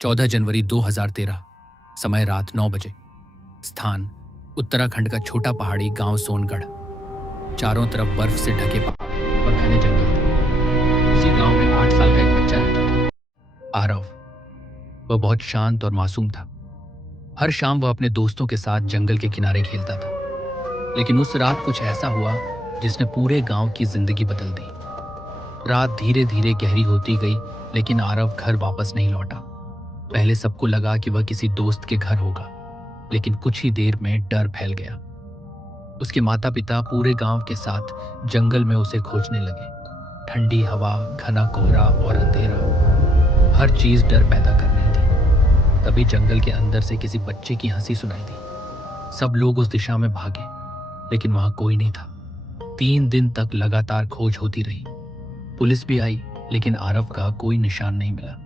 14 जनवरी 2013। समय रात 9 बजे। स्थान उत्तराखंड का छोटा पहाड़ी गांव सोनगढ़। चारों तरफ बर्फ से ढके पहाड़ और घने जंगल थे। उसी गांव में 8 साल का एक बच्चा रहता था, आरव। वह बहुत शांत और मासूम था। हर शाम वह अपने दोस्तों के साथ जंगल के किनारे खेलता था। लेकिन उस रात कुछ ऐसा हुआ जिसने पूरे गांव की जिंदगी बदल दी। रात धीरे धीरे गहरी होती गई, लेकिन आरव घर वापस नहीं लौटा। पहले सबको लगा कि वह किसी दोस्त के घर होगा, लेकिन कुछ ही देर में डर फैल गया। उसके माता पिता पूरे गांव के साथ जंगल में उसे खोजने लगे। ठंडी हवा, घना कोहरा और अंधेरा, हर चीज डर पैदा कर रही थी। तभी जंगल के अंदर से किसी बच्चे की हंसी सुनाई दी। सब लोग उस दिशा में भागे, लेकिन वहां कोई नहीं था। 3 दिन तक लगातार खोज होती रही। पुलिस भी आई, लेकिन आरव का कोई निशान नहीं मिला।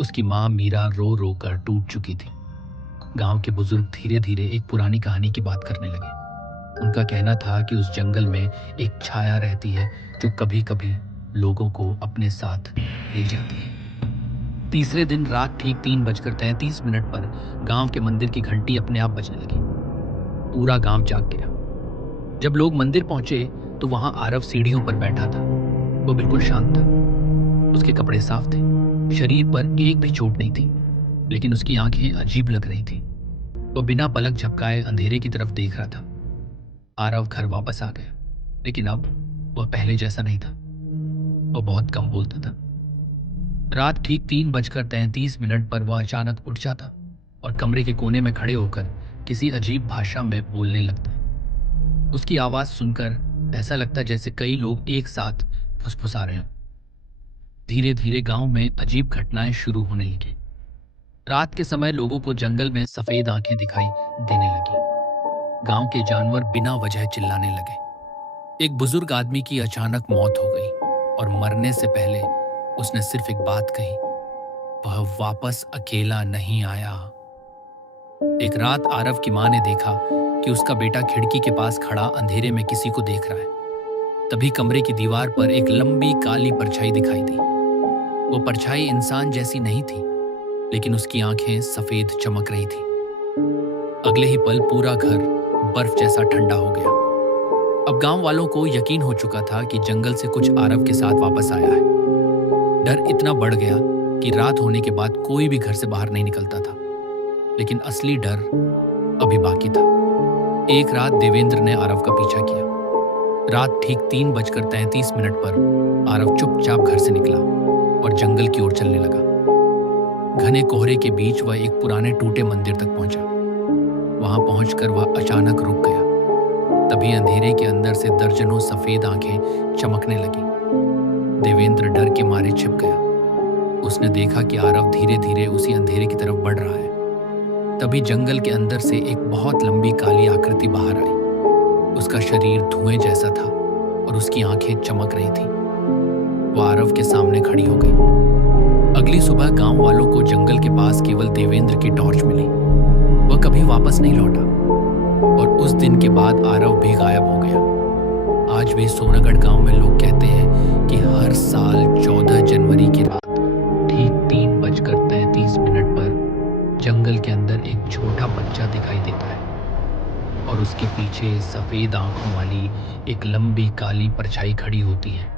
उसकी माँ मीरा रो रो कर टूट चुकी थी। गांव के बुजुर्ग धीरे धीरे एक पुरानी कहानी की बात करने लगे। उनका कहना था कि उस जंगल में एक छाया रहती है जो कभी कभी लोगों को अपने साथ ले जाती है। तीसरे दिन रात ठीक 3:33 पर गांव के मंदिर की घंटी अपने आप बजने लगी। पूरा गांव जाग गया। जब लोग मंदिर पहुंचे तो वहां आरव सीढ़ियों पर बैठा था। वो बिल्कुल शांत था। उसके कपड़े साफ थे, शरीर पर एक भी चोट नहीं थी, लेकिन उसकी आंखें अजीब लग रही थी। वो बिना पलक झपकाए अंधेरे की तरफ देख रहा था। आरव घर वापस आ गया, लेकिन अब वह पहले जैसा नहीं था। वो बहुत कम बोलता था। रात ठीक 3:33 पर वह अचानक उठ जाता और कमरे के कोने में खड़े होकर किसी अजीब भाषा में बोलने लगता। उसकी आवाज सुनकर ऐसा लगता जैसे कई लोग एक साथ फुसफुसा रहे हों। धीरे धीरे गांव में अजीब घटनाएं शुरू होने लगी। रात के समय लोगों को जंगल में सफेद आंखें दिखाई देने लगी। गांव के जानवर बिना वजह चिल्लाने लगे। एक बुजुर्ग आदमी की अचानक मौत हो गई और मरने से पहले उसने सिर्फ एक बात कही, वह वापस अकेला नहीं आया। एक रात आरव की मां ने देखा कि उसका बेटा खिड़की के पास खड़ा अंधेरे में किसी को देख रहा है। तभी कमरे की दीवार पर एक लंबी काली परछाई दिखाई दी। वो परछाई इंसान जैसी नहीं थी, लेकिन उसकी आंखें सफेद चमक रही थी। अगले ही पल पूरा घर बर्फ जैसा ठंडा हो गया। अब गांव वालों को यकीन हो चुका था कि जंगल से कुछ आरव के साथ वापस आया है। डर इतना बढ़ गया कि रात होने के बाद कोई भी घर से बाहर नहीं निकलता था। लेकिन असली डर अभी बाकी था। एक रात देवेंद्र ने आरव का पीछा किया। रात ठीक 3:33 पर आरव चुपचाप घर से निकला और जंगल की ओर चलने लगा। घने कोहरे के बीच वह एक पुराने टूटे मंदिर तक पहुंचा। वहां पहुंचकर वह अचानक रुक गया। तभी अंधेरे के अंदर से दर्जनों सफेद आंखें चमकने लगी। देवेंद्र डर के मारे छिप गया। उसने देखा कि आरव धीरे धीरे उसी अंधेरे की तरफ बढ़ रहा है। तभी जंगल के अंदर से एक बहुत लंबी काली आकृति बाहर आई। उसका शरीर धुएं जैसा था और उसकी आंखें चमक रही थी। वो आरव के सामने खड़ी हो गई। अगली सुबह गांव वालों को जंगल के पास केवल देवेंद्र की टॉर्च मिली। वह कभी वापस नहीं लौटा और उस दिन के बाद आरव भी गायब हो गया। आज भी सोनागढ़ गांव में लोग कहते हैं कि हर साल 14 जनवरी की रात ठीक 3:33 पर जंगल के अंदर एक छोटा बच्चा दिखाई देता है और उसके पीछे सफेद आंखों वाली एक लंबी काली परछाई खड़ी होती है।